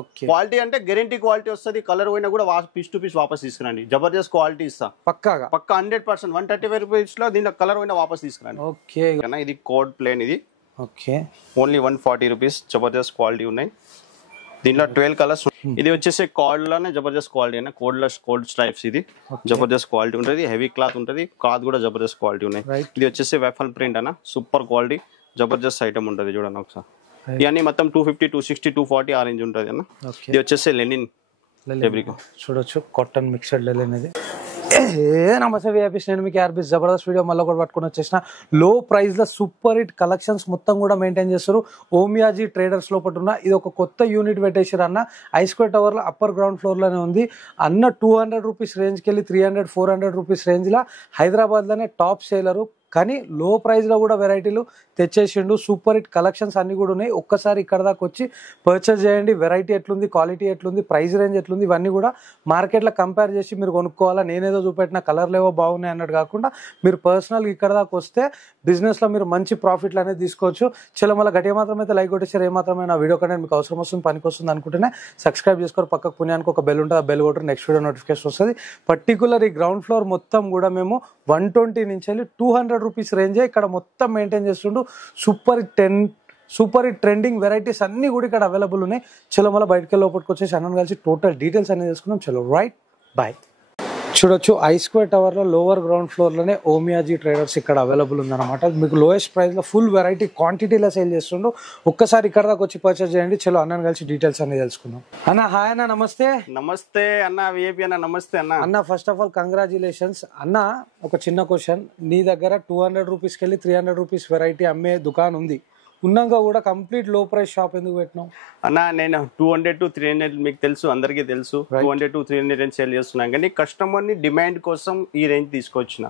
Okay quality అంటే guarantee quality వస్తుంది. Colour పోయినా కూడా పీస్ టు పీస్ వాపస్ తీసుకురండి. జబర్దస్త్ క్వాలిటీ ఇస్తా పక్కా 100%. 135 రూపీస్ లో దీంట్లో కలర్ పోయినా వాపస్ తీసుకురండి. ఓకే ఇది కోడ్ ప్లేన్. ఇది okay only 140 rupees. Jabardasth quality ఉన్నాయి దీంట్లో 12 కలర్స్. ఇది వచ్చేసి కోడ్ లోనే జబర్దస్త్ క్వాలిటీ అయినా కోల్డ్ స్ట్రైప్స్. ఇది జబర్దస్త్ క్వాలిటీ ఉంటుంది. హెవీ క్లాత్ ఉంటుంది. క్లాత్ కూడా జబర్దస్త్ క్వాలిటీ ఉన్నాయి. ఇది వచ్చేసి వెఫల్ ప్రింట్ అన్న సూపర్ క్వాలిటీ జబర్దస్త్ ఐటమ్ ఉంటుంది. చూడండి ఒకసారి. ఇవన్నీ మొత్తం 250, 260, 240 ఆ రేంజ్ ఉంటుంది అన్న. ఇది వచ్చేసి లెనిన్ ఫ్యాబ్రిక్. చూడొచ్చు కాటన్ మిక్స్డ్ లెనిన్. ఇది నమస్తే విఐపీస్, నేను మీకు ఆర్బీస్ జబర్దస్త్ వీడియో మళ్ళీ కూడా పట్టుకుని వచ్చేసిన. లో ప్రైస్ లో సూపర్ హిట్ కలెక్షన్స్ మొత్తం కూడా మెయింటైన్ చేస్తారు ఓమియాజీ ట్రేడర్స్ లోపల ఉన్న. ఇది ఒక కొత్త యూనిట్ పెట్టేసారు అన్న. ఐస్క్వేర్ టవర్ లో అప్పర్ గ్రౌండ్ ఫ్లోర్ లోనే ఉంది అన్న. 200 రూపీస్ రేంజ్ కి వెళ్ళి 300, 400 రూపీస్ రేంజ్ లో హైదరాబాద్ లోనే టాప్ సేలరు. కానీ లో ప్రైస్ లో కూడా వెరైటీలు తెచ్చేసిండు. సూపర్ హిట్ కలెక్షన్స్ అన్ని కూడా ఉన్నాయి. ఒక్కసారి ఇక్కడ దాకా వచ్చి పర్చేస్ చేయండి. వెరైటీ ఎట్లుంది, క్వాలిటీ ఎట్లుంది, ప్రైస్ రేంజ్ ఎట్లుంది, ఇవన్నీ కూడా మార్కెట్లో కంపేర్ చేసి మీరు కొనుక్కోవాలా. నేనేదో చూపెట్టిన కలర్లు ఏవో బాగున్నాయి అన్నట్టు కాకుండా మీరు పర్సనల్గా ఇక్కడ దాకా వస్తే బిజినెస్లో మీరు మంచి ప్రాఫిట్లు అనేది తీసుకోవచ్చు. చలో మళ్ళీ గట్టిగా మాత్రం అయితే లైక్ కొట్టేసారు. ఏమాత్రమే నా వీడియో కంటెంట్ మీకు అవసరం వస్తుంది, పనికి వస్తుంది అనుకుంటేనే సబ్స్క్రైబ్ చేసుకోరు. పక్కకు పుణ్యానికి ఒక బెల్ ఉంటుంది, ఆ బెల్ కొట్టరు, నెక్స్ట్ వీడియో నోటిఫికేషన్ వస్తుంది. పర్టికులర్ ఈ గ్రౌండ్ ఫ్లోర్ మొత్తం కూడా మేము 120 నుంచి వెళ్ళి 200 రూపీస్ రేంజే ఇక్కడ మొత్తం మెయింటైన్ చేస్తుండు. సూపర్ హిట్ ట్రెండింగ్ వెరైటీస్ అన్ని కూడా ఇక్కడ అవైలబుల్ ఉన్నాయి. చలో మళ్ళీ బయటకి వెళ్ళి లోపలికి వచ్చేసి అన్నం కలిసి టోటల్ డీటెయిల్స్ అనేది తెలుసుకుందాం. చలో రైట్ బాయ్. చూడొచ్చు ఐస్క్వేర్ టవర్ లో లోవర్ గ్రౌండ్ ఫ్లోర్ లోనే ఓమియాజీ ట్రేడర్స్ ఇక్కడ అవైలబుల్ ఉందన్నమాట. మీకు లోయెస్ట్ ప్రైస్ లో ఫుల్ వెరైటీ క్వాంటిటీలో సేల్ చేస్తుండ్రు. ఒక్కసారి ఇక్కడ దాకా వచ్చి పర్చేస్ చేయండి. చలో అన్నని కలిసి డీటెయిల్స్ అనేది తెలుసుకుందాం. అన్న హాయ్ అన్న. నమస్తే. నమస్తే అన్న విఐపి అన్న. నమస్తే అన్న. అన్న ఫస్ట్ ఆఫ్ ఆల్ కంగ్రాచులేషన్స్ అన్న. ఒక చిన్న క్వశ్చన్, నీ దగ్గర 200 రూపీస్కి వెళ్ళి 300 రూపీస్ వెరైటీ అమ్మే దుకాణం ఉంది, ఉన్నాక కూడా కంప్లీట్ లో ప్రైస్ షాప్ ఎందుకు పెట్టినావు అన్న? నేను 200 to 300 మీకు తెలుసు, అందరికీ తెలుసు, 200 to 300 రేంజ్ సేల్ చేస్తున్నాను. కానీ కస్టమర్ ని డిమాండ్ కోసం ఈ రేంజ్ తీసుకొచ్చిన.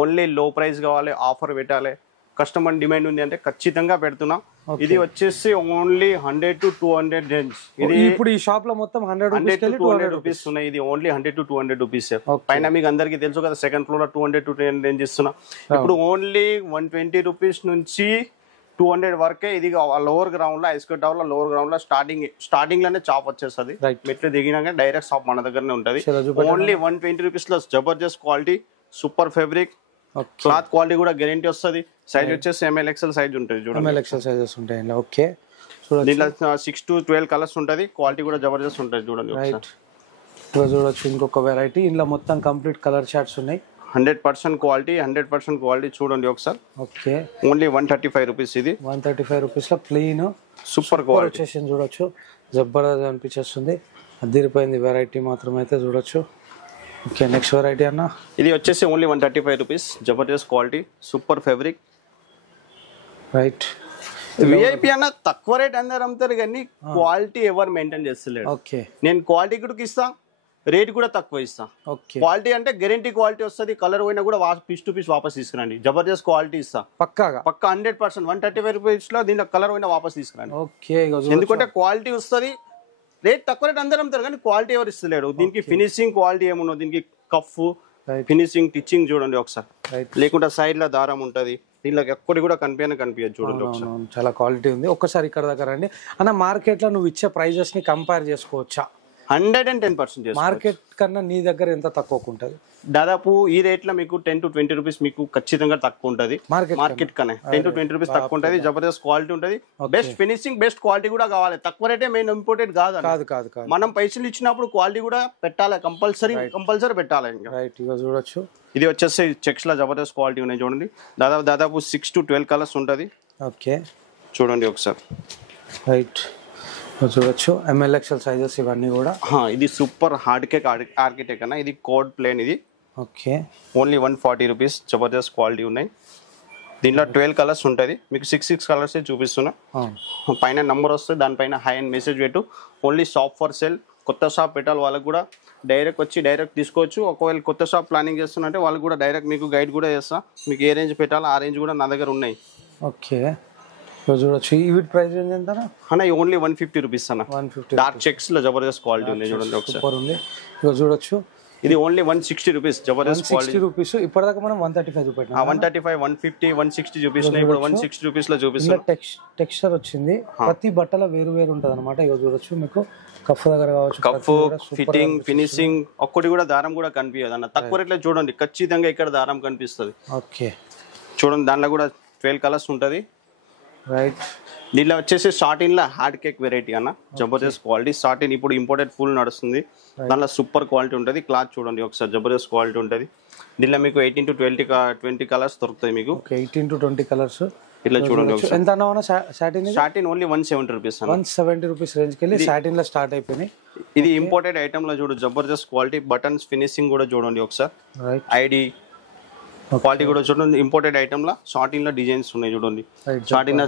ఓన్లీ లో ప్రైస్ కావాలి, ఆఫర్ పెట్టాలి, కస్టమర్ డిమాండ్ ఉంది అంటే ఖచ్చితంగా పెడుతున్నా. ఇది వచ్చేసి ఓన్లీ 100 to 200 రేంజ్. ఇది ఇప్పుడు ఈ షాప్ లో మొత్తం 100 to 200 రూపీస్ ఉన్నాయి. ఇది ఓన్లీ 100 to 200 రూపీస్. పైన మీకు అందరికి తెలుసు కదా, సెకండ్ ఫ్లోర్ లో 200 to 300 రేంజ్ ఇస్తున్నా. ఇప్పుడు ఓన్లీ 120 రూపీస్ నుంచి 200 వరకే. ఇది లోవర్ గ్రౌండ్ లో ఐస్క్వేర్ టవర్ లో లోవర్ గ్రౌండ్ లో స్టార్టింగ్ లోనే చాప్ వచ్చేస్తుంది. మెట్లు దిగినాక డైరెక్ట్ షాప్ మన దగ్గరనే ఉంటది. ఓన్లీ 120 రూపీస్ లో Jabardasth quality, super fabric, cloth quality కూడా గ్యారెంటీ వస్తుంది. సైజ్ వచ్చేసి ML/XL సైజ్ ఉంటుంది. చూడండి ML/XL సైజెస్ ఉంటాయి. ఓకే, దీంట్లో 6 to 12 కలర్స్ ఉంటుంది. క్వాలిటీ కూడా జబర్దస్త్ ఉంటుంది. చూడండి చూడొచ్చు. ఇంకొక వెరైటీ ఇందులో మొత్తం కంప్లీట్ కలర్ చార్ట్స్ ఉన్నాయి. 100% క్వాలిటీ చూడండి ఒకసారి. Okay, only 135 rupees. ఇది 135 రూపీస్ లో ప్లెయిన్ సూపర్ క్వాలిటీ వచ్చేసి చూడొచ్చు. జబర్దస్త్ అనిపించేస్తుంది. అదిరిపోయింది వెరైటీ మాత్రం అయితే చూడొచ్చు. ఓకే, నెక్స్ట్ వెరైటీ అన్న. ఇది వచ్చేసి only 135 rupees. Jabardasth quality, super fabric. Right, VIP అన్న తక్కువ రేట్ అందరు అమ్ముతారు కానీ క్వాలిటీ ఎవరు మెయింటైన్ చేస్తలేరు. ఓకే, నేను క్వాలిటీ కూడా ఇస్తా, రేట్ కూడా తక్కువ ఇస్తా. క్వాలిటీ అంటే గ్యారెంటీ క్వాలిటీ వస్తుంది. కలర్ పోయినా కూడా పీస్ టు పీస్ వాపస్ తీసుకురండి. జబర్దస్త్ క్వాలిటీ ఇస్తా పక్కా 100%. 135 రూపీస్ లో దీంట్లో కలర్ పోయినా వాపస్ తీసుకురండి. ఎందుకంటే క్వాలిటీ వస్తుంది. రేట్ తక్కువ రేట్ అందరూ అమ్ముతారు కానీ క్వాలిటీ ఎవరు ఇస్తలేరు. దీనికి ఫినిషింగ్ క్వాలిటీ ఏమున్నది, దీనికి కఫ్ ఫినిషింగ్ టిచ్చింగ్ చూడండి ఒకసారి. లేకుంటే సైడ్ లో దారం ఉంటది. దీనిలో ఎక్కడి కూడా కనిపించదు. చూడండి ఒకసారి, చాలా క్వాలిటీ ఉంది. ఒక్కసారి ఇక్కడ దగ్గర రండి అన్న. మార్కెట్ లో నువ్వు ఇచ్చే ప్రైజెస్ ని కంపేర్ చేసుకోవచ్చా? 110% మార్కెట్ కన్నా నీ దగ్గర ఎంత తక్కువ ఉంటుంది? దాదాపు ఈ రేట్ లో మీకు 10 to 20 రూపీస్ మీకు ఖచ్చితంగా తక్కువ ఉంటుంది. మార్కెట్ కన్నా 10 to 20 రూపీస్ తక్కువ ఉంటుంది. జబర్దస్త్ క్వాలిటీ ఉంటుంది. బెస్ట్ ఫినిషింగ్, బెస్ట్ క్వాలిటీ కూడా కావాలి. తక్కువ రేటే మెయిన్ ఇంపార్టెంట్ కాదు. మనం పైసలు ఇచ్చినప్పుడు క్వాలిటీ కూడా పెట్టాలి, కంపల్సరీ పెట్టాలి. చూడొచ్చు. ఇది వచ్చేసి చెక్స్ లో జబర్దస్త్ క్వాలిటీ ఉన్నాయి. చూడండి, దాదాపు 6 to 12 కలర్స్ ఉంటుంది. ఓకే, చూడండి ఒకసారి. రైట్, చూడొచ్చు. ML/XL సైజెస్ ఇవన్నీ కూడా. ఇది సూపర్ హార్డ్ కేక్ ఆర్కిటెక్ట్ అన్న. ఇది కోడ్ ప్లేన్. ఇది okay, only 140 rupees. Jabardasth quality ఉన్నాయి. దీంట్లో 12 కలర్స్ ఉంటుంది. మీకు 6 కలర్స్ చూపిస్తున్నా. పైన నంబర్ వస్తుంది, దానిపైన హై అండ్ మెసేజ్ పెట్టు. Only shop for sale. కొత్త షాప్ పెట్టాలి వాళ్ళకి కూడా డైరెక్ట్ వచ్చి డైరెక్ట్ తీసుకోవచ్చు. ఒకవేళ కొత్త షాప్ ప్లానింగ్ చేస్తున్నట్టే వాళ్ళకి కూడా డైరెక్ట్ మీకు గైడ్ కూడా చేస్తా. మీకు ఏ రేంజ్ పెట్టాలో ఆ రేంజ్ కూడా నా దగ్గర ఉన్నాయి. ఓకే, చూడొచ్చు. ఈ ప్రైస్ రేంజ్ ఎంత అన్న? ఓన్లీ 150 రూపీస్ అన్న. 150 డార్క్ చెక్స్ లో జబర్దస్త్ క్వాలిటీ ఉంది. చూడండి ఒకసారి. ఉంది. చూడొచ్చు. ఇది only 160 rupees. Jabardasth quality rupees. ఇప్పటిదాకా మనం 135 చూపెట్టాం. 135, 150, 160 చూపిస్తున్నాయి. ఇప్పుడు 160 రూపీస్ లో చూపిస్తున్నాం. టెక్స్చర్ వచ్చింది. ప్రతి బట్టల వేరు వేరు ఉంటది అనమాట. ఇక చూడొచ్చు మీకు కఫ్ దగ్గర కావచ్చు, కఫ్ ఫిట్టింగ్ ఫినిషింగ్ ఒక్కటి కూడా దారం కూడా కనిపించదు అన్న. తక్కువ రేట్లో చూడండి, ఖచ్చితంగా ఇక్కడ దారం కనిపిస్తుంది. ఓకే చూడండి, దాంట్లో కూడా 12 కలర్స్ ఉంటది. రైట్. దీనిలో వచ్చేసి సాటిన్ లో హార్డ్ కేక్ వెరైటీ అన్న. జబర్దస్త్ క్వాలిటీ సాటిన్ ఇప్పుడు ఇంపోర్టెడ్ ఫుల్ నడుస్తుంది. దానిలో సూపర్ క్వాలిటీ ఉంటుంది. క్లాత్ చూడండి ఒకసారి, జబర్దస్త్ క్వాలిటీ ఉంటుంది. దీనిలో మీకు 18 to 20 కలర్స్ దొరుకుతాయి మీకు. 18 to 20 కలర్స్ ఇట్లా చూడండి ఒకసారి. ఎంత అన్న satin? Satin only 170 rupees. 170 rupees range కి వెళ్ళి సాటిన్ లో స్టార్ట్ అయిపోయినాయి. ఇది ఇంపోర్టెడ్ ఐటమ్ లో చూడు, జబర్దస్త్ క్వాలిటీ. బటన్స్ ఫినిషింగ్ కూడా చూడండి ఒకసారి. ఐడి క్వాలిటీ కూడా చూడండి. ఇంపోర్టెడ్ ఐటమ్ లో సాటిన్ లో డిజైన్స్ ఉన్నాయి చూడండి. సాటిన్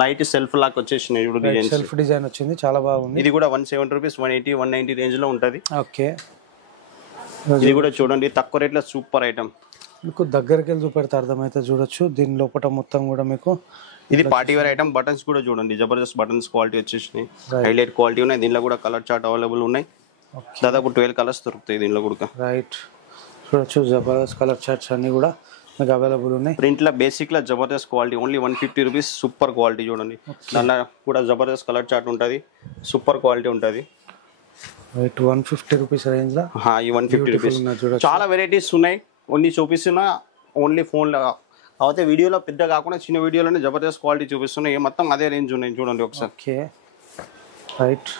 లైట్ సెల్ఫ్ లాక్ వచ్చేసినాయి చూడు డిజైన్స్. సెల్ఫ్ డిజైన్ వచ్చింది, చాలా బాగుంది. ఇది కూడా 170 రూపీస్, 180, 190 రేంజ్ లో ఉంటది. ఓకే. ఇది కూడా చూడండి తక్కువ రేట్ లో సూపర్ ఐటమ్. మీకు దగ్గరికి వెళ్ళి చూపెడితే అర్థమైతే చూడొచ్చు. దీని లోపల మొత్తం కూడా మీకు ఇది పార్టీ వేర్ ఐటమ్. బటన్స్ కూడా చూడండి, జబర్దస్త్ బటన్స్ క్వాలిటీ వచ్చేసినాయి. హైలైట్ క్వాలిటీ ఉన్నాయి. దీనిలో కూడా కలర్ చార్ట్ అవైలబుల్ ఉన్నాయి. దాదాపు 12 కలర్స్ దొరుకుతాయి దీనిలో కూడా. రైట్. చూడొచ్చు జబర్దస్త్ కలర్ చార్ట్స్ అన్ని కూడా మీకు అవైలబుల్ ఉన్నాయి. ప్రింట్ లో బేసిక్ లో Jabardasth quality only 150 rupees. Super quality చూడండి. దానిలో కూడా జబర్దస్త్ కలర్ చార్ట్ ఉంటుంది. సూపర్ క్వాలిటీ ఉంటుంది. రైట్. 150 రూపీస్ రేంజ్ లో ఈ 150 రూపీస్ చాలా వెరైటీస్ ఉన్నాయి. ఓన్లీ చూపిస్తున్నా ఓన్లీ ఫోన్ లో కాకపోతే వీడియోలో పెద్ద కాకుండా చిన్న వీడియోలోనే జబర్దస్త్ క్వాలిటీ చూపిస్తున్నాయి. మొత్తం అదే రేంజ్ ఉన్నాయి చూడండి ఒకసారి. ఓకే. రైట్.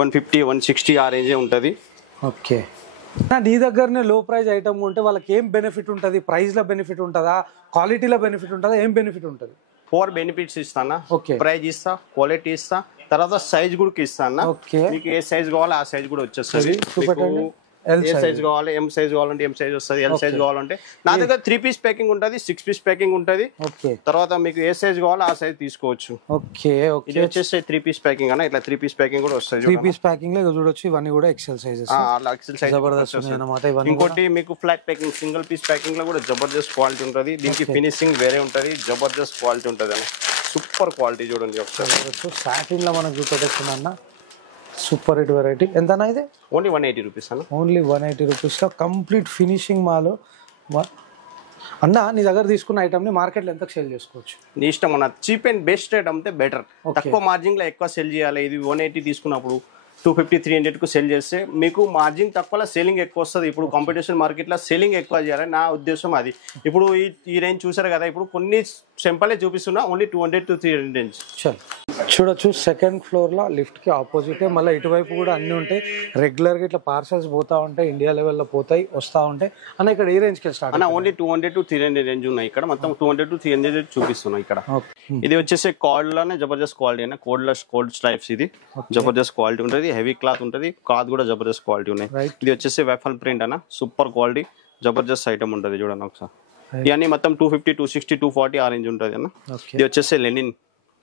150, 160 ఆ రేంజే ఉంటుంది. ఓకే. నీ దగ్గరనే లో ప్రైస్ ఐటమ్ ఉంటే వాళ్ళకి ఏం బెనిఫిట్ ఉంటుంది? ప్రైస్ లో బెనిఫిట్ ఉంటుందా, క్వాలిటీలో బెనిఫిట్ ఉంటుందా, ఏం బెనిఫిట్ ఉంటుంది? 4 బెనిఫిట్స్ ఇస్తానా. ప్రైజ్ ఇస్తా, క్వాలిటీ ఇస్తా, తర్వాత సైజ్ కూడా ఇస్తాను. మీకు ఏ సైజ్ కావాలో ఆ సైజ్ కూడా వచ్చేస్తుంది. ఏ సైజ్ కావాలి, ఎం సైజ్ కావాలంటే ఎం సైజ్ వస్తుంది, ఎల్ సైజ్ కావాలంటే. నా దగ్గర 3 పీస్ ప్యాకింగ్ ఉంటుంది, 6 పీస్ ప్యాకింగ్ ఉంటుంది. తర్వాత మీకు ఏ సైజ్ కావాలో ఆ సైజ్ తీసుకోవచ్చు. ఇది వచ్చేసి 3 పీస్ ప్యాకింగ్ అన్న. ఇట్లా 3 పీస్ ప్యాకింగ్ కూడా వస్తుంది. 3 పీస్ ప్యాకింగ్ లో చూడొచ్చు. ఇవన్నీ కూడా ఎక్సెల్ సైజెస్. XL size. ఇంకోటి మీకు flat packing, single piece packing లో కూడా జబర్దస్త్ క్వాలిటీ ఉంటుంది. దీనికి ఫినిషింగ్ వేరే ఉంటుంది, జబర్దస్త్ క్వాలిటీ ఉంటుంది అన్న. సూపర్ క్వాలిటీ చూడండి ఒకసారి. సాటిన్ లో మనకు చూపెట్టేస్తుంది అన్న. Super hit variety. ఎంత అన్న ఇది? ఓన్లీ 180 రూపీస్ అన్న. ఓన్లీ 180 రూపీస్ లో కంప్లీట్ ఫినిషింగ్ మాల్ అన్న. నీ దగ్గర తీసుకున్న ఐటమ్ ని మార్కెట్ లో ఎంత సేల్ చేసుకోవచ్చు? నీ ఇష్టం అన్న. చీప్ అండ్ బెస్ట్ రేట్ అమ్మితే బెటర్. తక్కువ మార్జిన్ లో ఎక్కువ సెల్ చేయాలి. ఇది 180 తీసుకున్నప్పుడు 250, 300 కు సెల్ చేస్తే మీకు మార్జిన్ తక్కువ, సెల్లింగ్ ఎక్కువ వస్తుంది. ఇప్పుడు కాంపిటీషన్ మార్కెట్ లో సెల్లింగ్ ఎక్కువ చేయాలని నా ఉద్దేశం అది. ఇప్పుడు ఈ రేంజ్ చూసారు కదా, ఇప్పుడు కొన్ని సింపుల్ చూపిస్తున్నా ఓన్లీ 200 to 300 రేంజ్. చూడొచ్చు. సెకండ్ ఫ్లోర్ లో లిఫ్ట్ కి ఆపోజిట్ మళ్ళీ ఇటువైపు కూడా అన్ని ఉంటాయి. రెగ్యులర్ గా ఇట్లా పార్సల్స్ పోతా ఉంటాయి, ఇండియా లెవెల్ లో పోతాయి వస్తా ఉంటాయి అన్న. ఇక్కడ ఏ రేంజ్ కి స్టార్ట్ అన్న? ఓన్లీ 200 to 300 రేంజ్ ఉన్నాయి ఇక్కడ. మొత్తం 200 to 300 చూపిస్తున్నాయి ఇక్కడ. ఇది వచ్చేసి కోడ్ లోనే జబర్దస్త్ క్వాలిటీ అన్న. Cold stripes. ఇది జబర్దస్త్ క్వాలిటీ ఉంటుంది. హెవీ క్లాత్ ఉంటుంది. క్లాత్ కూడా జబర్దస్త్ క్వాలిటీ ఉన్నాయి. ఇది వచ్చేసి వెఫల్ ప్రింట్ అన్న. సూపర్ క్వాలిటీ జబర్దస్త్ ఐటమ్ ఉంటుంది చూడండి ఒకసారి. ఇవన్నీ మొత్తం 250, 260, 240 ఆ రేంజ్ ఉంటుంది అన్న. ఇది వచ్చేసి లెనిన్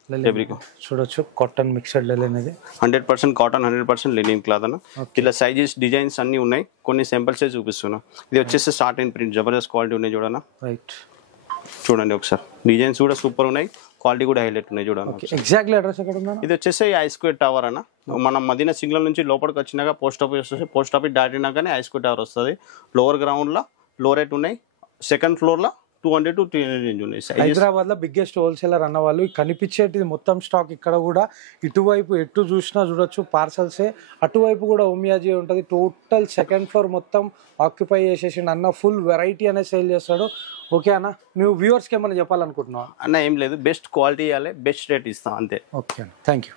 ఫ్యాబ్రిక్. చూడొచ్చు. Cotton mixed linen. ఇది 100% కాటన్, 100% లెనిన్ క్లాత్ అన్న. ఇలా సైజెస్ డిజైన్స్ అన్ని ఉన్నాయి. కొన్ని సింపుల్స్ చూపిస్తున్నా. ఇది వచ్చేసి సాటిన్ ప్రింట్, జబర్దస్త్ క్వాలిటీ ఉన్నాయి చూడన్నా. రైట్. చూడండి ఒకసారి. డిజైన్స్ కూడా సూపర్ ఉన్నాయి, క్వాలిటీ కూడా హైలైట్ ఉన్నాయి చూడండి. ఎగ్జాక్ట్లీ అడ్రస్ ఎక్కడ ఉందా? ఇది వచ్చేసి ఐస్క్వేర్ టవర్ అన్న. మనం మదీనా సిగ్నల్ నుంచి లోపలికి వచ్చినాక పోస్ట్ ఆఫీస్ వస్తుంది. పోస్ట్ ఆఫీస్ దాటినాకనే ఐస్క్వేర్ టవర్ వస్తుంది. లోవర్ గ్రౌండ్ లో లో రేట్ ఉన్నాయి. సెకండ్ ఫ్లోర్ లో 200 to 300 రేంజ్ ఉన్నాయి. హైదరాబాద్ లో బిగ్గెస్ట్ హోల్సేలర్ అన్న వాళ్ళు. కనిపించేటిది మొత్తం స్టాక్ ఇక్కడ కూడా. ఇటువైపు ఎటు చూసినా చూడొచ్చు పార్సల్సే. అటువైపు కూడా ఓమియాజీ ఉంటుంది. టోటల్ సెకండ్ ఫ్లోర్ మొత్తం ఆక్యుపై చేసేసి అన్న. ఫుల్ వెరైటీ అనేది సేల్ చేస్తాడు. ఓకే అన్న, నువ్వు వ్యూవర్స్కి ఏమైనా చెప్పాలనుకుంటున్నావు? అన్న ఏం లేదు, బెస్ట్ క్వాలిటీ ఇవ్వాలి, బెస్ట్ రేట్ ఇస్తాం అంతే. ఓకే అన్న, థ్యాంక్ యూ.